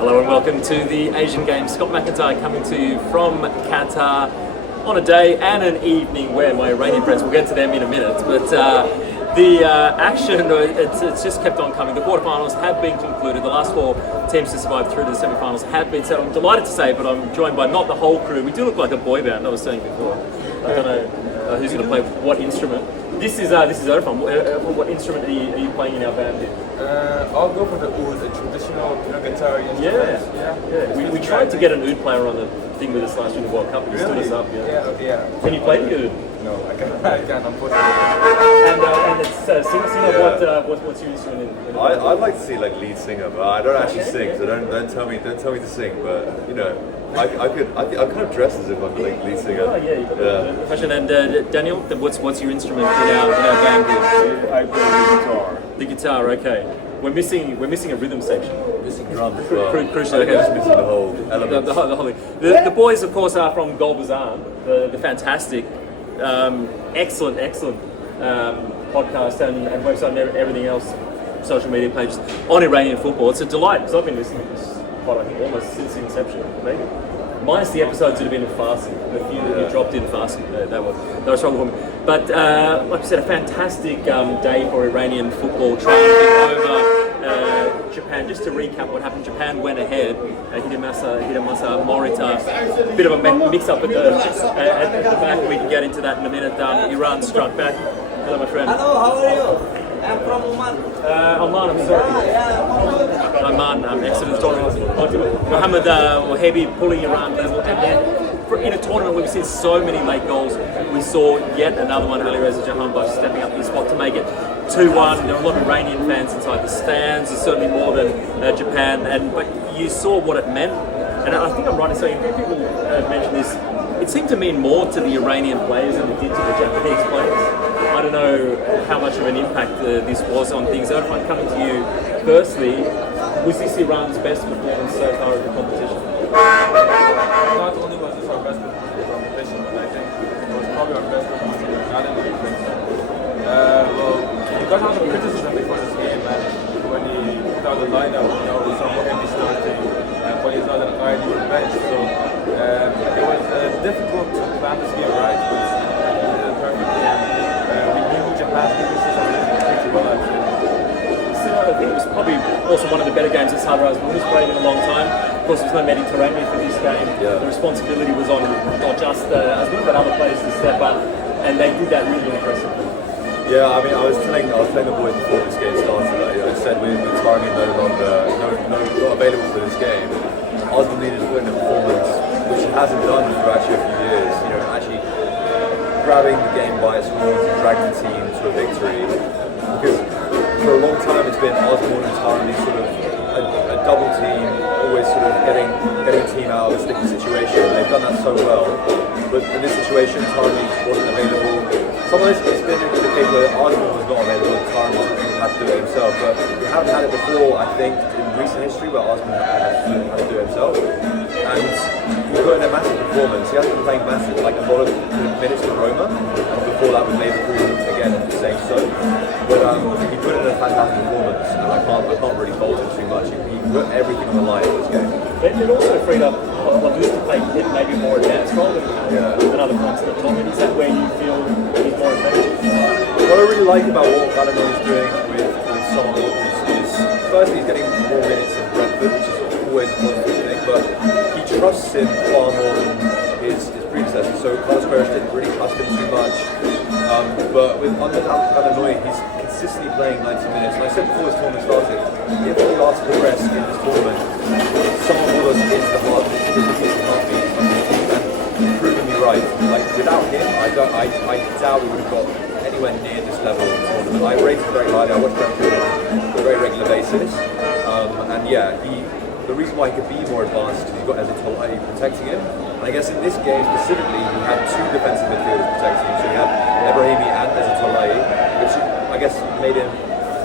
Hello and welcome to the Asian Games. Scott McIntyre coming to you from Qatar on a day and an evening where my Iranian friends, we'll get to them in a minute, but the action, it's just kept on coming. The quarterfinals have been concluded. The last four teams to survive through to the semi-finals have been set. I'm delighted to say, but I'm joined by not the whole crew. We do look like a boy band, I was saying before. I don't know who's going to play what instrument. This is Erfan. What instrument are you playing in our band here? I'll go for the oud, the traditional guitar instrument. Yeah. We tried to get an oud player on the thing with us last year in the World Cup, but he stood us up. Yeah. Can you play the oud? No, I can't, unfortunately. And it's Sina, what's your instrument in I'd like to see like lead singer, but I don't actually sing, so don't tell me to sing. But you know, I kind of dress as if I'm like lead singer. Oh yeah, you got the fashion. And Daniel, what's your instrument in our band here? I play the guitar. The guitar, okay. We're missing a rhythm section. Missing drums as well. Crucial. Okay. Just missing the whole element. The whole thing. The boys, of course, are from Gol Bezan, the fantastic, excellent podcast and website and everything else, social media pages on Iranian football. It's a delight because I've been listening to this I think almost since the inception, maybe. Minus the episodes that have been in Farsi, the few that you dropped in Farsi, they were strong for me. But like I said, a fantastic day for Iranian football, triumphing over Japan. Just to recap what happened, Japan went ahead, Hidemasa Morita, bit of a mix-up at the back. We can get into that in a minute. Iran struck back. Hello, my friend. Hello, how are you? I'm from Oman. Oman, I'm sorry. Oman, excellent tournament. Mohammad Wahabi pulling Iran level, and then in a tournament where we've seen so many late goals, we saw yet another one, Alireza Jahanbkhsh stepping up the spot to make it 2-1. There are a lot of Iranian fans inside the stands, there's certainly more than Japan, but you saw what it meant, and I think I'm right in saying, a few people mentioned this, it seemed to mean more to the Iranian players than it did to the Japanese players. I don't know how much of an impact this was on things. Erfan, coming to you firstly, was this Iran's best performance so far in the competition? Not only was this our best performance in the competition, but I think it was probably our best performance in the calendar. Well, we got a lot of criticism before this game, and when he put out the lineup, with some heavy starting, but he's not an ideal bench, so it was difficult to plan this game right, but he did it perfectly, and we knew Japan's weaknesses and pretty well, actually. I think it was probably also one of the better games that Sadraz was played in a long time. Of course, there's no Mediterranean for this game. Yeah. The responsibility was on not just Azmoun, but other players to step up, and they did that really impressively. Yeah, I mean, I was telling the boys before this game started. I said with Target not available for this game, Azmoun needed to put in a performance which it hasn't done for actually a few years. You know, actually grabbing the game by its horns and dragging the team to a victory. Because for a long time it's been Azmoun and Target sort of a double team, always sort of getting a team out of a sticky situation. They've done that so well, but in this situation, Target wasn't available. Sometimes it's been the case where Azmoun was not available and Target had to do it himself, but we haven't had it before, I think, in recent history where Azmoun had to do it himself. And he put in a massive performance. He hasn't been playing massive, like a lot of minutes for Roma, and before that with Leverkusen again the same. So, but he put in a fantastic performance, and I can't really fault him too much. He put everything on the line in this game. It also freed up Lavuz to play maybe more advanced role than other parts of the tournament. Is that where you feel he's more effective? What I really like about what Valentine is doing with some is firstly he's getting more minutes in Brentford, which is always a positive thing, but he trusts him far more than his predecessor. So Carlos Queiroz didn't really trust him too much. But with under Valentine, he's consistently playing 90 minutes. And I said before this tournament started, if we are to progress in this tournament, someone with us is the heartbeat of the team, and he's proven me right. Like without him, I doubt we would have got anywhere near this level of the tournament. I rate him very highly. I watch Brentford on a very regular basis, and yeah, the reason why he could be more advanced is he's got Ezatolahi protecting him. And I guess in this game specifically, he had two defensive midfielders protecting him. So he had Ebrahimi and Ezatolahi, which I guess made him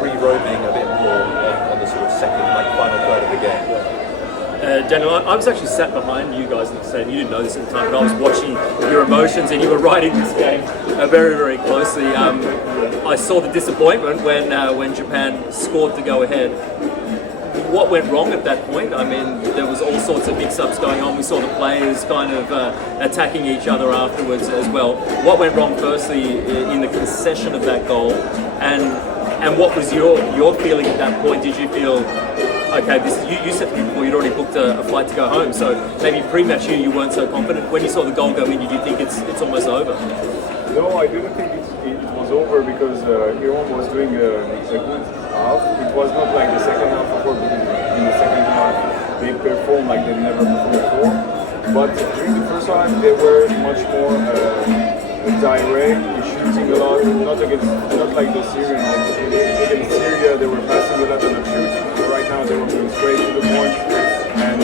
free roaming a bit more on the sort of final third of the game. Daniel, I was actually sat behind you guys in the stadium. You didn't know this at the time, but I was watching your emotions, and you were riding this game very, very closely. I saw the disappointment when Japan scored to go ahead. what went wrong at that point? I mean, there was all sorts of mix-ups going on. We saw the players kind of attacking each other afterwards as well. What went wrong firstly in the concession of that goal, and what was your feeling at that point? Did you feel, okay, you said to me before you'd already booked a flight to go home, so maybe pre-match you weren't so confident. When you saw the goal go in, did you think it's almost over? No, I didn't think it was over because Iran was doing a good half. It was not like the second half, of course, because in the second half they performed like they never performed before. But during the first half they were much more direct, shooting a lot, not like the Syrians. Against Syria they were passing a lot and not shooting. But right now they were going straight to the point and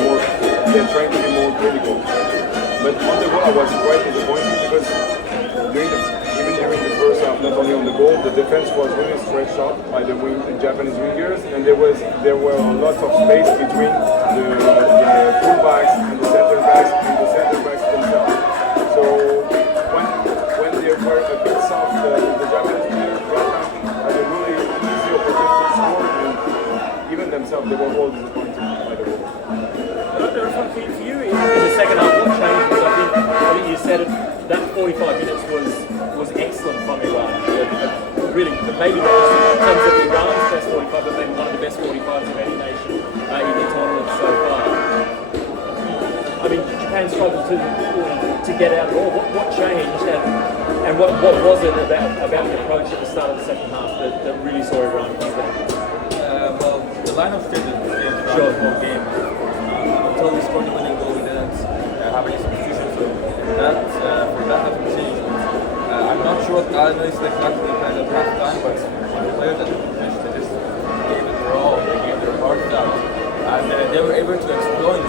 trying to be more critical. But on the goal I was quite disappointed because even during the first half, not only on the goal, the defense was really stretched out by the Japanese wingers, and there were a lot of space between the fullbacks and the center backs themselves. So when they were a bit soft, the Japanese wingers had a really easy opportunity to score, and even themselves they were all disappointed by the goal. Erfan, for you in the second half, what changed? Because I think you said it, that 45 minutes was excellent from Iran. Really, maybe not just in terms of Iran's best 45, but maybe one of the best 45s of any nation in the tournament so far. I mean, Japan struggled to get out at all. What changed, and what was it about the approach at the start of the second half that really saw Iran keep that? Well, the lineup stayed the same throughout the whole game. Until we scored the winning goal, we didn't have any substitutions, so that hasn't changed. I'm not sure what Alireza exactly kind of half time, but the players that finished, they just gave it their all, they gave their heart out, and they were able to exploit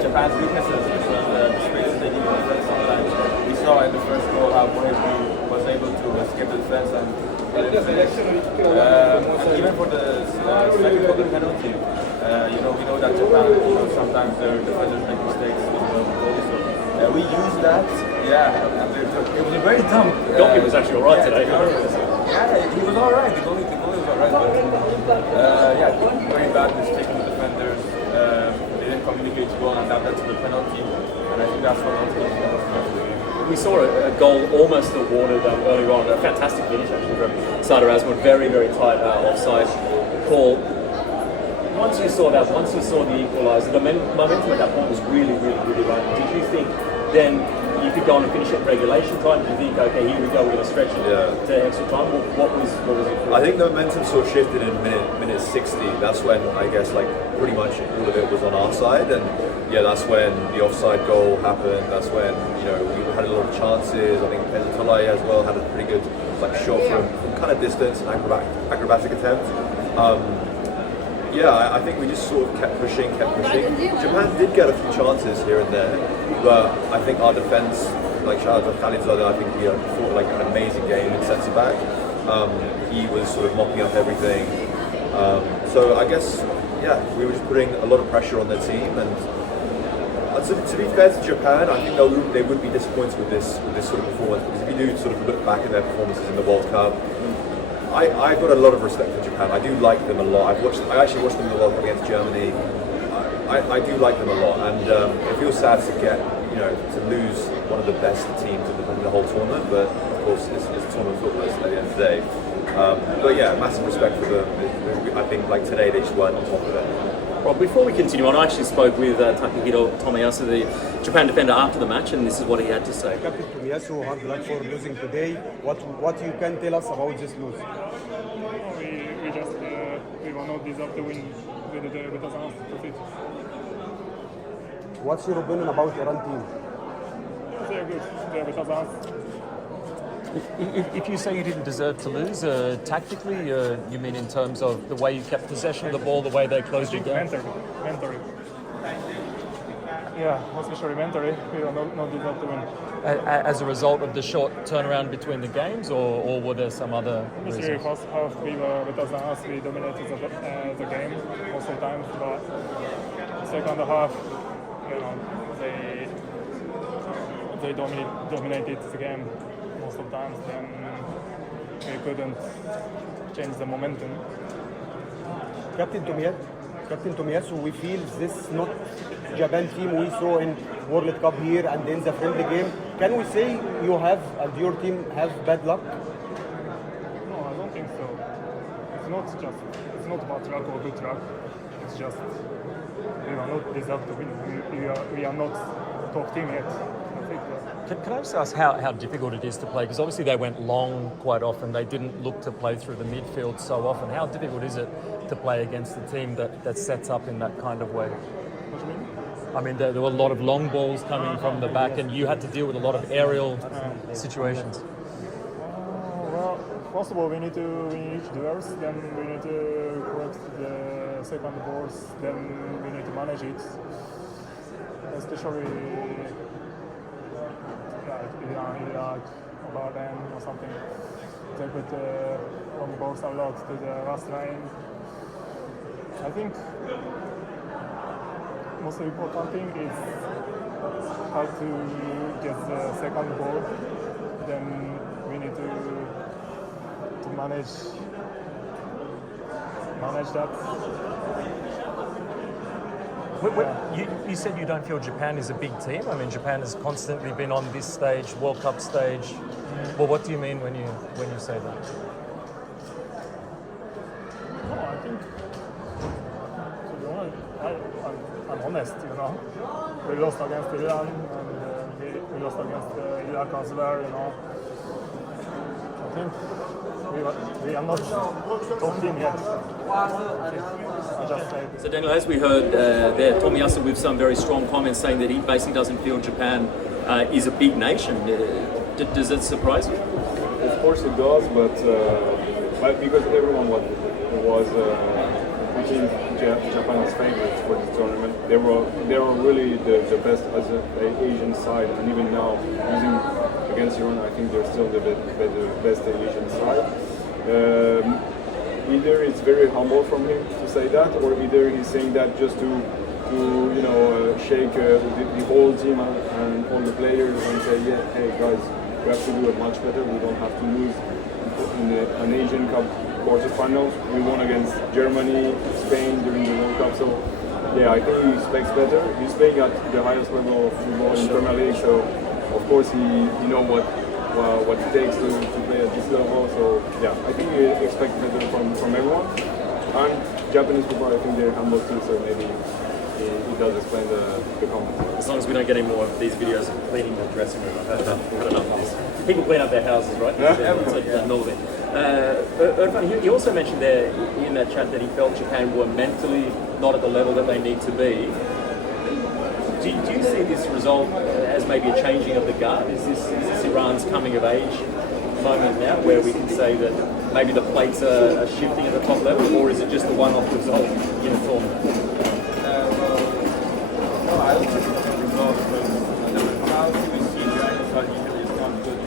Japan's weaknesses, which was the spaces they needed to defense sometimes. We saw in the first goal how Mohibi was able to escape the defense and even for the second goal, the penalty. We know that Japan, sometimes their defenders make mistakes in the goals. So we used that. It was a very dumb. Goalkeeper was actually alright today. He was alright. The goalie was alright. But very bad mistake from the defenders. They didn't communicate well, and that led to the penalty. And I think that's what ultimately was. We saw a goal almost awarded earlier on, a fantastic finish actually from Sada Razmud, very, very tight offside call. Once you saw the equaliser, the momentum at that point was really, really, really right. Did you think then you could go on and finish it in regulation time? Did you think, okay, here we go, we're going to stretch it to extra time? What was it? I think the momentum sort of shifted in minute 60. That's when I guess like pretty much all of it was on our side, and that's when the offside goal happened. That's when we had a lot of chances. I think Ezatolahi as well had a pretty good shot from kind of distance, an acrobatic attempt. I think we just sort of kept pushing. Japan did get a few chances here and there, but I think our defence, shout out to Alireza, I think he fought an amazing game in centre back. He was sort of mopping up everything. So I guess, we were just putting a lot of pressure on their team, and to be fair to Japan, I think they would be disappointed with this sort of performance, because if you do sort of look back at their performances in the World Cup, I've got a lot of respect for Japan. I do like them a lot. I actually watched them in the World Cup against Germany. I do like them a lot, and it feels sad to get to lose one of the best teams in the whole tournament. But of course, it's tournament football at the end of the day. Massive respect for them. I think today they just weren't on top of it. Well, before we continue on, I actually spoke with Takehiro Tomiyasu, the Japan defender, after the match, and this is what he had to say. Captain Tamiyasu, hard luck for losing today. What you can tell us about this lose? We will not deserve to win with the chance to defeat. What's your opinion about Iran team? They're good. They're with us. If you say you didn't deserve to lose, tactically, you mean in terms of the way you kept possession of the ball, the way they closed you down? Mentally. Yeah, especially mentally, we will not deserve to win. As a result of the short turnaround between the games, or were there some other reasons? The first half we were better than us, we dominated the game most of the times, but second half, they dominated the game most of the times, then we couldn't change the momentum. Captain Tamiyasu, Captain Tomiyasu, we feel this not Japan team we saw in World Cup here and in the friendly game. Can we say you have and your team have bad luck? No, I don't think so. It's not about luck or good luck. It's just we are not deserved to win. We are not top team yet. I think. Can I just ask how difficult it is to play? Because obviously they went long quite often. They didn't look to play through the midfield so often. How difficult is it to play against a team that sets up in that kind of way? What do you mean? I mean, there were a lot of long balls coming from the back, and you had to deal with a lot of aerial situations. Well, first of all, we need to win each duels. Then we need to correct the second balls. Then we need to manage it, especially like Iraq or Bahrain or something. They put long balls a lot to the last line. I think most important thing is how to get the second ball. Then we need to manage that. You said you don't feel Japan is a big team. I mean, Japan has constantly been on this stage, World Cup stage. Well, what do you mean when you say that? No, I think, to be honest, I'm honest, you know. We lost against Iran and we lost against Iraq as well, you know. I think we are not top team yet. I just say. So Daniel, as we heard there, Tomiyasu with some very strong comments saying that he basically doesn't feel Japan is a big nation. Does it surprise you? Of course it does, but because everyone was picking Japan as favorites for this tournament, they were really the best as an Asian side, and even now using against Iran, I think they're still the best Asian side. Either it's very humble from him to say that, or either he's saying that just to shake the whole team and all the players and say, yeah, hey guys, we have to do it much better. We don't have to lose in an Asian Cup quarterfinals. We won against Germany, Spain during the World Cup. So yeah, I think he expects better. He's playing at the highest level of football in Premier League, so of course he know what it takes to play at this level. So yeah, I think we expect better from everyone. And Japanese people, I think they're humble too, so maybe it does explain the comment. As long as we don't get any more of these videos of cleaning the dressing room, I've had enough of this. People clean up their houses, right? Erfan, he also mentioned there in that chat that he felt Japan were mentally not at the level that they need to be. Do you see this result as maybe a changing of the guard? Is this Iran's coming of age moment now, where we can say that maybe the plates are shifting at the top level, or is it just a one-off result in a tournament? No, I don't think it's a result, because the mentality we see behind the usually is not good.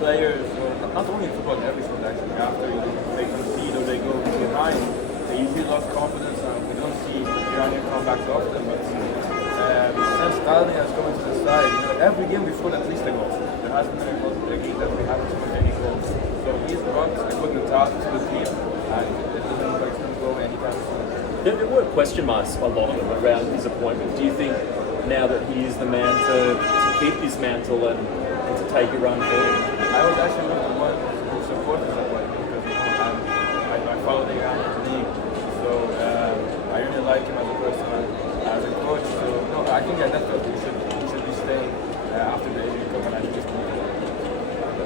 Players, not only in football, in every sport actually, after they concede or they go behind, they usually lost confidence, and we don't see Iranian comebacks often, but since Alireza has come into the side, every game we scored at least a goal. There hasn't been a game that we haven't scored any goals. So he's brought a good mentality to the team, and it doesn't look like it's going to go anytime soon. There were question marks, a lot of them, around his appointment. Do you think now that he is the man to keep his mantle and to take Iran forward? I was actually one of the ones who supported his appointment, because I follow the Iran league, so I really like him as a person and as a coach. So no, I think definitely he should be staying after the Asian Cup, and I think he's going to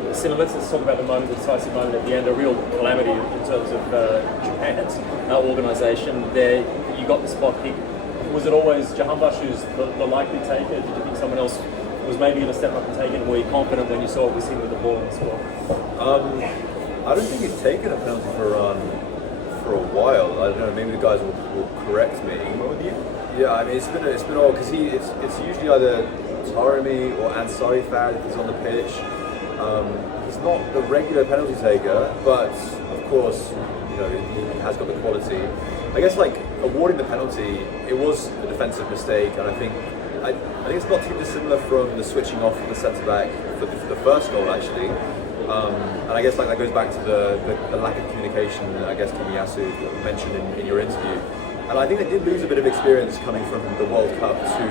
be. Sina, let's talk about the decisive moment at the end, a real calamity in terms of Japan's organisation. There, you got the spot pick. Was it always Jahanbkhsh who's the likely taker? Did you think someone else was maybe going to step up and take it? Were you confident when you saw it was him with the ball as well? I don't think he's taken a penalty for Iran for a while. I don't know. Maybe the guys will correct me. Yeah, I mean it's been all because it's usually either Taremi or Ansari Fad if he's on the pitch. He's not the regular penalty taker, but of course, he has got the quality. I guess awarding the penalty, it was a defensive mistake, and I think it's not too dissimilar from the switching off of the centre back for the first goal actually. And I guess that goes back to the lack of communication. I guess Tomiyasu mentioned in your interview. And I think they did lose a bit of experience coming from the World Cup to,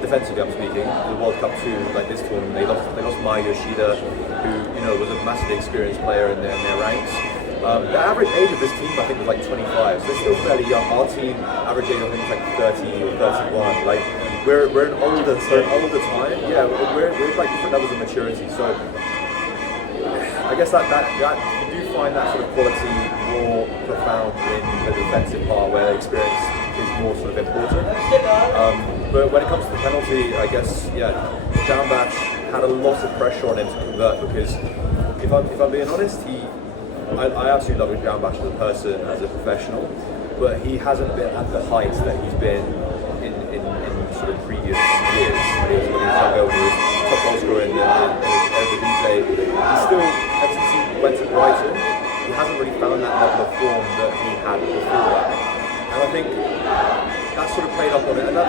defensively I'm speaking, the World Cup to like this tournament. They lost Maya Yoshida, who was a massively experienced player in their ranks. The average age of this team, I think, was like 25, so they're still fairly young. Our team, average age, I think, is like 30 or 31. Like, we're an older time. Yeah, we're like different levels of maturity. So, I guess that you do find that sort of quality more profound in the defensive part, where experience is more sort of important. But when it comes to the penalty, I guess, Jahanbkhsh had a lot of pressure on him to convert, because if I'm being honest, I absolutely love Jahanbkhsh as a person, as a professional, but he hasn't been at the height that he's been in sort of previous years. When he was younger, when he was top goal scorer in the Eredivisie, he still, ever since he went to Brighton, he hasn't really found that level of form that he had before that. And I think that sort of played up on it, and that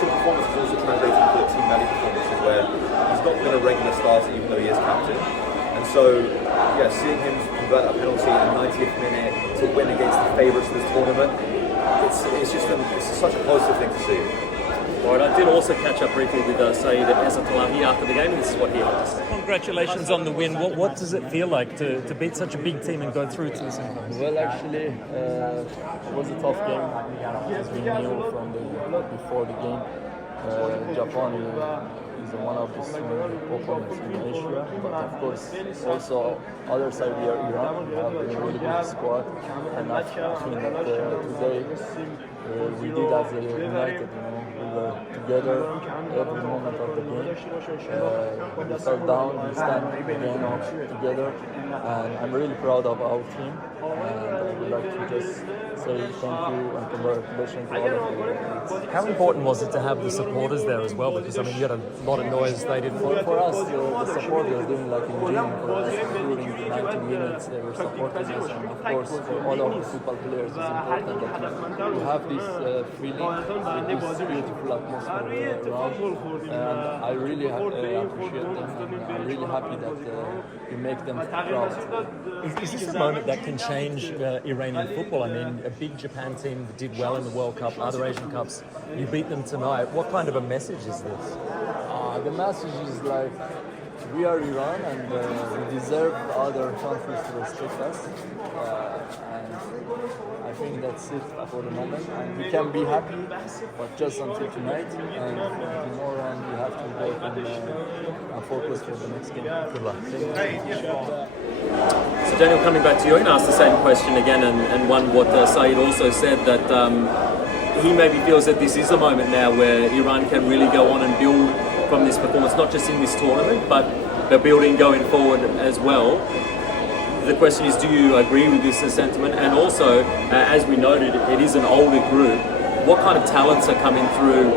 sort of performance is also translated into the team Mali performances, where he's not been a regular starter even though he is captain. And so, seeing him convert that penalty in the 90th minute to win against the favourites of this tournament, it's such a positive thing to see. All right, I did also catch up briefly with Sina and Daniel after the game, and this is what he had to say. Congratulations on the win. What does it feel like to beat such a big team and go through to the semi-finals? Well, actually, it was a tough game, as we knew from before the game. Japan is one of the strong opponents in Asia, but of course, also other side we are Iran. We have a really good squad, and I think that today we did as a united. We were together every moment of the game. We fell down, we stand again up together, and I'm really proud of our team. And I would like to just say thank you and congratulations to all of you. How important was it to have the supporters there as well? Because I mean, you had a lot of noise. They didn't. For us, the support we were doing like in gym for us, including the 90 minutes, they were supporting us. And of course, for all of the football players, it's important that you have this feeling, this beautiful atmosphere around. And I really appreciate them. And I'm really happy that you make them proud. Is this a moment that can change Iranian football? I mean, a big Japan team that did well in the World Cup, other Asian Cups, you beat them tonight. What kind of a message is this? The message is like, we are Iran and we deserve other countries to respect us. And I think that's it for the moment. And we can be happy, but just until tonight. And tomorrow on we have to work and focus for the next game. Good luck. So Daniel, coming back to you, I'm going to ask the same question again, and one what Saeed also said, that he maybe feels that this is a moment now where Iran can really go on and build from this performance, not just in this tournament, but they're building going forward as well. The question is, do you agree with this sentiment? And also, as we noted, it is an older group. What kind of talents are coming through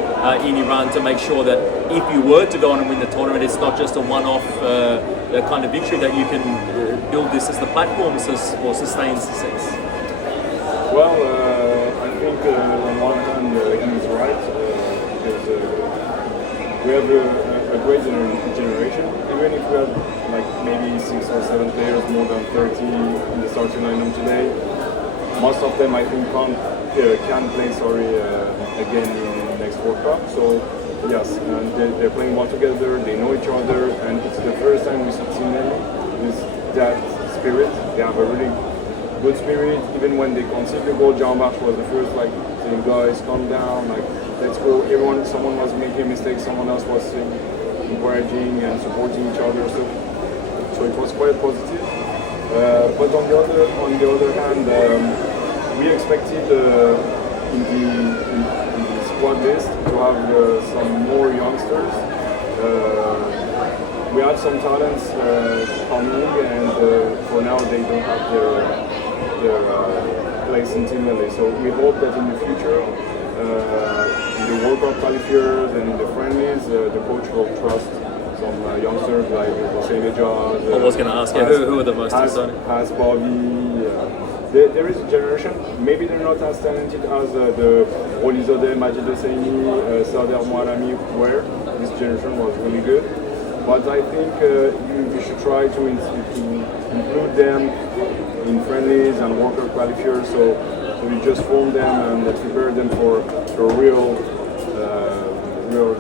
in Iran to make sure that if you were to go on and win the tournament, it's not just a one-off kind of victory, that you can build this as the platform for sustained success? Well, I think on one hand he's right, because we have a great generation. Even if we have like maybe 6 or 7 players, more than 30 in the starting lineup today, most of them I think can play again in the next World Cup. So yes, and they're playing well together, they know each other, and it's the first time we see them with that spirit. They have a really good spirit. Even when they conceded the goal, Jahanbkhsh was the first saying, guys, calm down, let's go. Someone was making a mistake, someone else was encouraging and supporting each other. So it was quite positive. But on the other hand, we expected in the squad list to have some more youngsters. We had some talents coming, and for now they don't have their place in Team LA. So we hope that in the future, in the World Cup qualifiers and in the friendlies, the coach will trust some youngsters like Alireza. I was going to ask, who are the most exciting? Has Bobby. There is a generation, maybe they're not as talented as the Olizade, Majid Hosseini, Sader Mouarami were. This generation was really good. But I think you should try to include them in friendlies and World Cup qualifiers, so So we just formed them and prepared them for real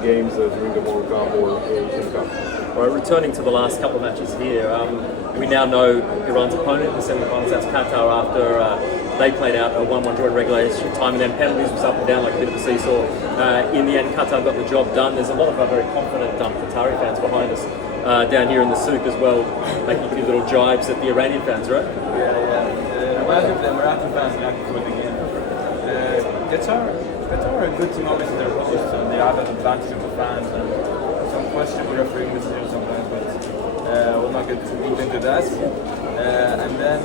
games during the World Cup or Asian Cup. Right, returning to the last couple of matches here, we now know Iran's opponent in the semi-finals. That's Qatar after they played out a 1-1 draw in regulation time, and then penalties was up and down like a bit of a seesaw. In the end, Qatar got the job done. There's a lot of very confident Qatari fans behind us down here in the Souq as well, making a few little jibes at the Iranian fans, right? Yeah. Imagine the American fans reacting to the game. Qatar are a good team, obviously they're hosts and they have an advantage of the fans and some questionable refereeing decisions sometimes, but we'll not get too deep into that. And then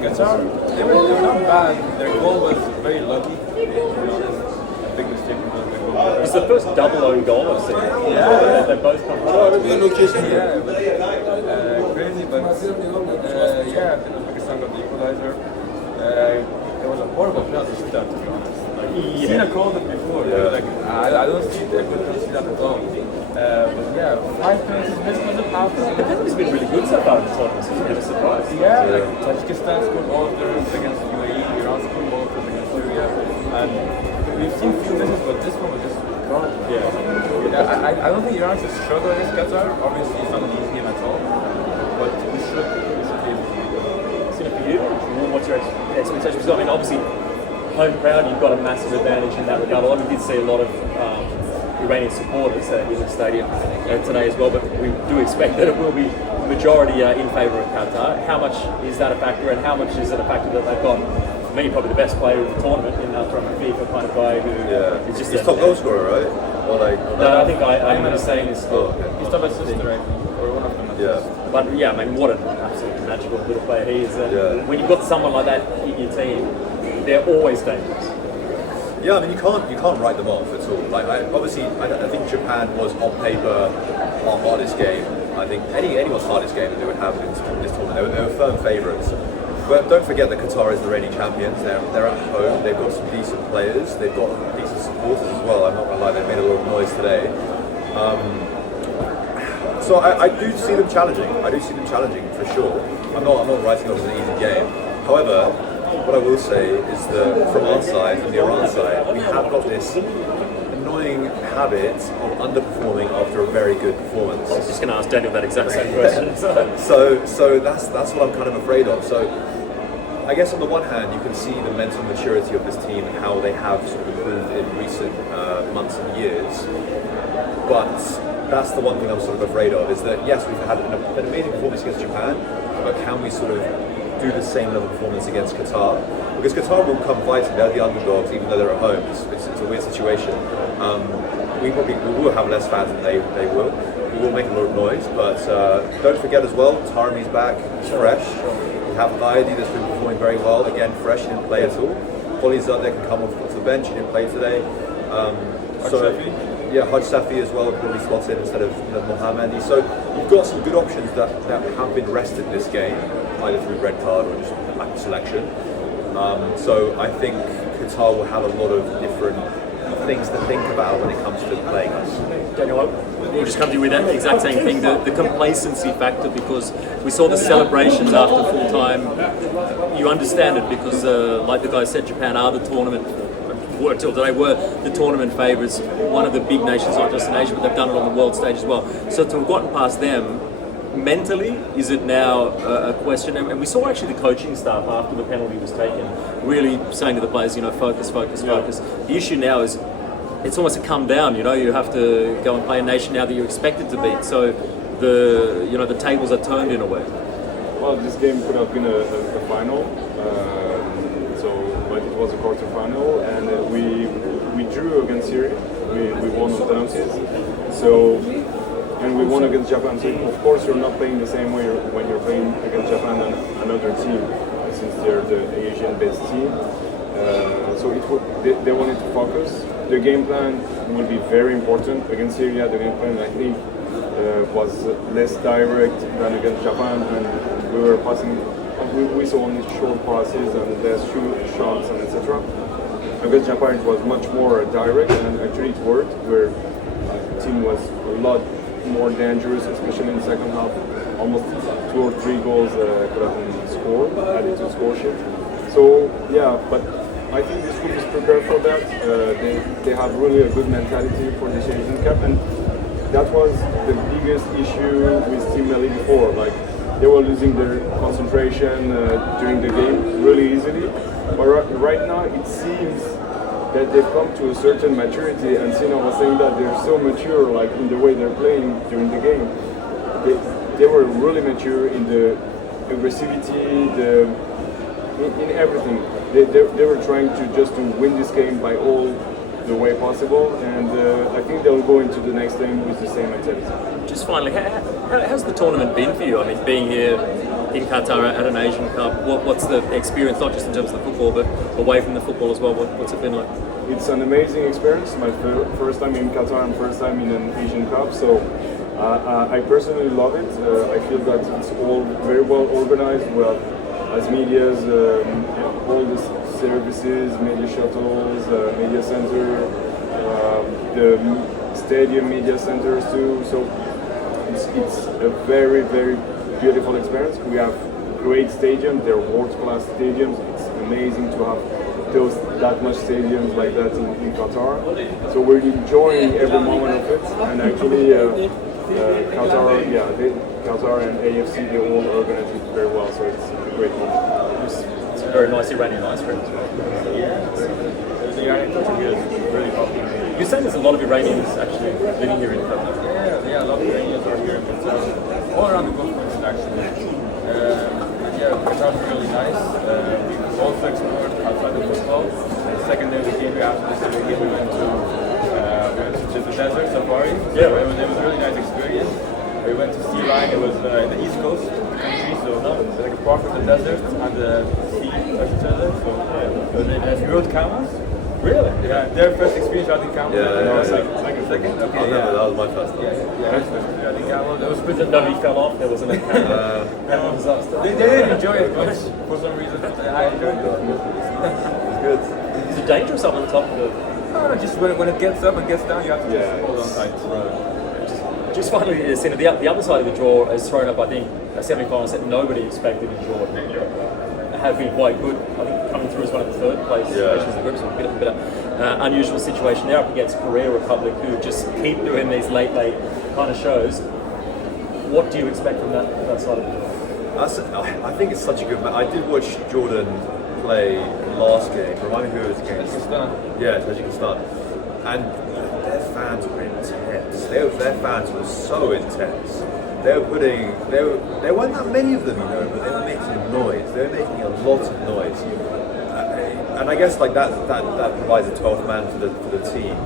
the Qatar, they were not bad. Their goal was very lucky. A big mistake from the goal. It's the first double own goal I've seen. Yeah. They both come from Yeah, but, crazy, but Uzbekistan got the equalizer. There was a horrible penalty shootout, to be honest. Sina called it before. Like, I don't see I couldn't see that at all. But yeah, 5 penalties missed was it after. The penalty's been really good so far in the tournament. It's been a surprise. Yeah, like Tajikistan scored all of theirs against UAE, Iran scored all of theirs against Syria, and we've seen few misses, but this one was just gone. I don't think Iran should struggle against Qatar. Obviously, it's not an easy game at all, but we should be able to do it. Sina, for you, what's your expectations? I mean, obviously, home crowd, you've got a massive advantage in that regard. We did see a lot of Iranian supporters in the stadium today as well, but we do expect that it will be majority in favour of Qatar. How much is that a factor, and how much is it a factor that they've got, for me, probably the best player of the tournament in Akram FIFA kind of guy who is just... He's top goal scorer, right? Or like... No, I think I remember saying this. He's top assist, right? Or one of them. But yeah, I mean, what an absolutely magical little player he is. When you've got someone like that in your team, they're always dangerous. Yeah, I mean, you can't write them off at all. Like, I think Japan was on paper our hardest game. I think anyone's hardest game that they would have in this tournament. They were firm favourites. But don't forget that Qatar is the reigning champions. They're at home. They've got some decent players. They've got decent supporters as well. I'm not gonna lie, they've made a lot of noise today. So I do see them challenging. I do see them challenging for sure. I'm not writing off as an easy game. However, what I will say is that from our side, from the Iran side, we have got this annoying habit of underperforming after a very good performance. I was just going to ask Daniel that exact same question. So that's what I'm kind of afraid of. So I guess on the one hand, you can see the mental maturity of this team and how they have sort of improved in recent months and years. But that's the one thing I'm sort of afraid of, is that yes, we've had an amazing performance against Japan, but can we sort of do the same level of performance against Qatar? Because Qatar will come fighting, they're the underdogs, even though they're at home. It's a weird situation. We will have less fans than they will. We will make a lot of noise, but don't forget as well, Taremi's back, he's fresh. We have Heidi that's been performing very well, again fresh, he didn't play at all. Holly's up there, can come off the bench, he didn't play today. Haj Safi as well, probably slots in instead of Mohammadi. So you've got some good options that have been rested this game, either through red card or just lack of selection. So I think Qatar will have a lot of different things to think about when it comes to playing us. Daniel, we'll just come to you with that exact same thing, the complacency factor, because we saw the celebrations after full time. You understand it because, like the guy said, Japan are the tournament, were till today, were the tournament favourites, one of the big nations, not just in Asia, but they've done it on the world stage as well. So to have gotten past them, mentally, is it now a question? And we saw actually the coaching staff after the penalty was taken really saying to the players, focus. The issue now is it's almost a come down. You have to go and play a nation now that you're expected to beat. So the tables are turned in a way. Well, this game could have been a final, but it was a quarter-final, and we drew against Syria. We won on penalties. And we won against Japan. So of course you're not playing the same way when you're playing against Japan and another team, since they're the Asian-based team. They wanted to focus. The game plan will be very important against Syria. The game plan, I think, was less direct than against Japan, and we were passing. We saw only short passes and less shots and etc. Against Japan, it was much more direct, and actually it worked. Where the team was a lot more dangerous, especially in the second half. Almost 2 or 3 goals could have been scored, added to the score sheet. So yeah, but I think this group is prepared for that. They have really a good mentality for this Asian Cup, and that was the biggest issue with Team Melli before. Like they were losing their concentration during the game really easily. But right now it seems that they've come to a certain maturity, and Sina was saying that they're so mature, like in the way they're playing during the game. They were really mature in the aggressivity, in everything. They were trying to win this game by all the way possible, and I think they'll go into the next game with the same mentality. Just finally, how's the tournament been for you? I mean, being here in Qatar at an Asian Cup, what's the experience, not just in terms of the football, but away from the football as well? What's it been like? It's an amazing experience. My first time in Qatar and first time in an Asian Cup, so I personally love it. I feel that it's all very well organized. We have, as medias, all the services, media shuttles, media center, the stadium media centers too. So it's a very, very beautiful experience. We have great stadiums. They're world-class stadiums. It's amazing to have that much stadiums like that in Qatar. So we're enjoying every moment of it. And actually, Qatar and AFC, they all organize it very well. So it's a great moment. It's a very nice Iranian ice cream. The Iranian culture here is really popular. You're saying there's a lot of Iranians actually living here in Qatar. Yeah, a lot of Iranians are here, but all around the Gulf region actually. Qatar is really nice. We also explored outside of football. And secondary game after this game, we went to the desert safari. Yeah, it was a really nice experience. We went to Sea Line. It was in the east coast of the country, so it's like a part of the desert and the sea touch each other. So we rode camels. Really? Yeah, their first experience riding camels. Yeah. Second. Okay, that was my first time. Riding camels. It was pretty. Nobody fell off. There wasn't a disaster. They didn't enjoy it much for some reason. I enjoyed it. Good. Is it dangerous up on the top of the? No, just when it gets up and gets down, you have to just hold on tight. Just finally, Sina, the other side of the draw has thrown up, I think, a semi-final set nobody expected in Jordan. Have been quite good. I think coming through as one of the third place situations in the group, so a bit of unusual situation. They're up against Korea Republic, who just keep doing these late kind of shows. What do you expect from that side of the draw? I think it's such a good match. I did watch Jordan play last game. Remind me who it was against. Tajikistan. Yeah, Tajikistan. And their fans were intense. Their fans were so intense. There weren't that many of them, but they were making noise. They were making a lot of noise. And I guess like that provides a 12th man for the team.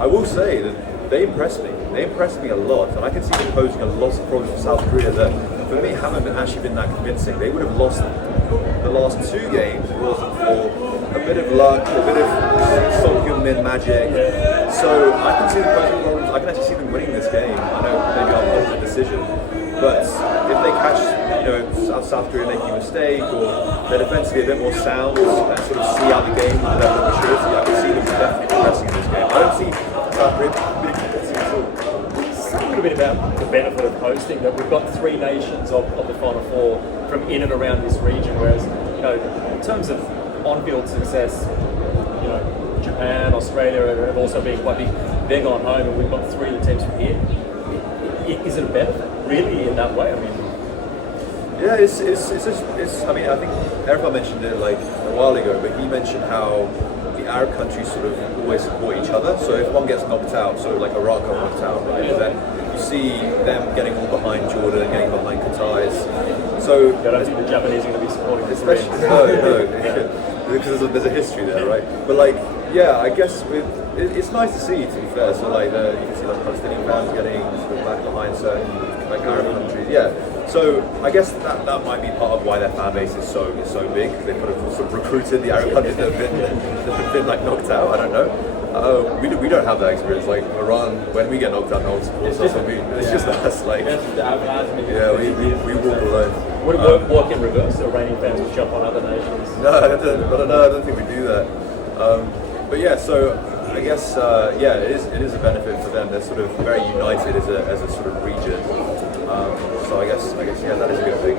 I will say that they impressed me. They impressed me a lot, and I can see them posing a lot of problems for South Korea that, for me, haven't actually been that convincing. They would have lost the last two games if it wasn't for a bit of luck, a bit of Souq Waqif magic. So I can see them posing problems. I can actually see them winning this game. I know maybe I'll lose the decision, but if they catch South Korea making a mistake, or they're defensively a bit more sound and sort of see out the game with a level of maturity, I can see them definitely progressing in this game. I don't see South Korea being convincing at all. Say a little bit about the benefit of hosting, that we've got three nations of the Final Four from in and around this region, whereas in terms of on-field success, Japan, Australia have also been quite big. They're gone home, and we've got three of the teams from here. Is it a benefit, really, in that way? I mean, yeah, it's. I mean, I think Erfan mentioned it like a while ago, but he mentioned how the Arab countries sort of always support each other. So if one gets knocked out, sort of like Iraq got knocked out, right? Then you see them getting all behind Jordan, getting behind Qatar. So I don't think the Japanese are going to be supporting this. Especially no, because there's a history there, right? But I guess it's nice to see, to be fair. So you can see Palestinian fans getting sort of back behind certain Arab countries. Yeah. So I guess that might be part of why their fan base is so big. They could have sort of recruited the Arab countries that have been knocked out. I don't know. We don't have that experience. Like Iran, when we get knocked out, no one supports us. It's just us. We walk alone. Would it work in reverse? The Iranian fans would jump on other nations? No, I don't think we do that. But yeah, so I guess it is a benefit for them. They're sort of very united as a sort of region. So I guess that is a good thing.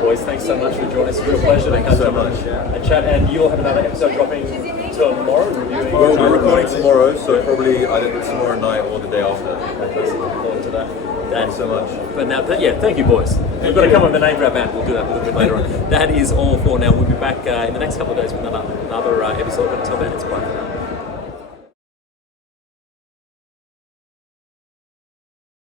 Boys, thanks so much for joining us. It's a real pleasure to come so to much. and chat. And you'll have another episode dropping tomorrow, reviewing. Well, we're recording tomorrow, so probably either tomorrow night or the day after. Fantastic. Looking forward to that. Thanks so much. But now, thank you, boys. We've got to come up with the name for our band. We'll do that a little bit later on. That is all for now. We'll be back in the next couple of days with another episode. But until then, it's bye for now.